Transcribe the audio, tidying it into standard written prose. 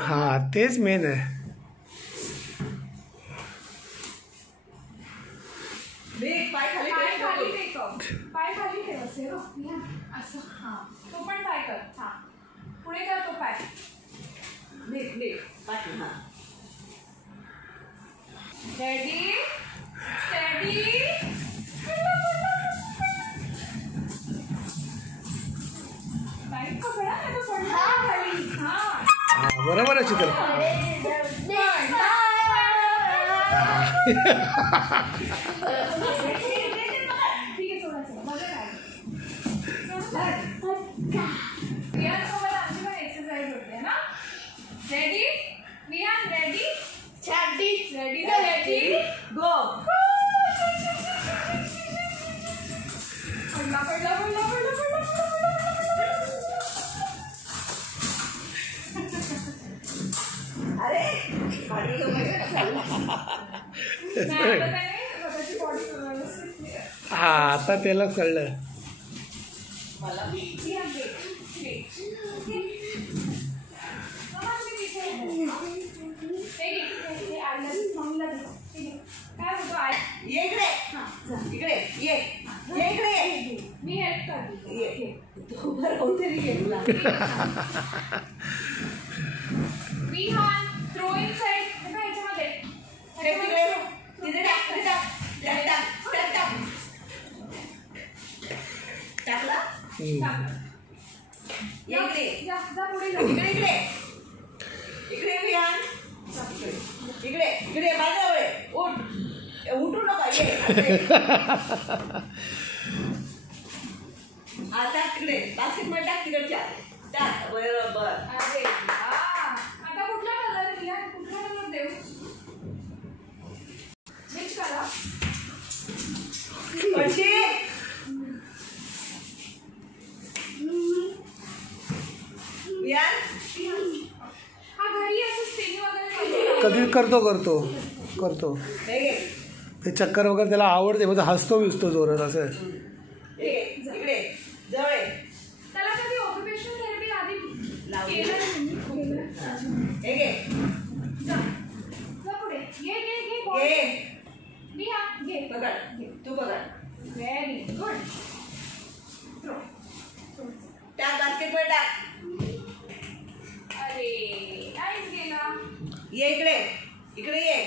हाँ तेच मेन आहे. पाय खाली टेकव, पाय खाली ठेव असे असं. हां तो पण पाय कर. हां पुढे कर तो पाय. Ready steady. बरोबर आहे चित्र. एक्सरसाइज होते ना. Ready Vihan. Ready ready go. पडला. अरे हा आता त्याला कळलं. इकडे मी हेल्प करते. विहान थ्रोइंग साइड ह्याच्यामध्ये टाकला. इकडे विहान. इकडे माझ्याजवळ उठू नका. आता तिकडे बास्केटमध्ये टाक. तिकडच्या टाक. बरोबर. अरे आता कुठला कलर विहान? कुठला कलर देऊ? Which colour? घरी असं स्टिंग वगैरे कधी करतो ते चक्कर वगैरे त्याला आवडते. म्हणजे हसतो विसतो जोरात असं. इकडे जवळ. त्याला कधी ऑक्युपेशनल थेरपी आधी केलं पुढे. घे मी हा घे. पकड. तू पकड. Very good. टाक बास्केटमध्ये टाक. अरे नाईस गेला. ये इकडे ये.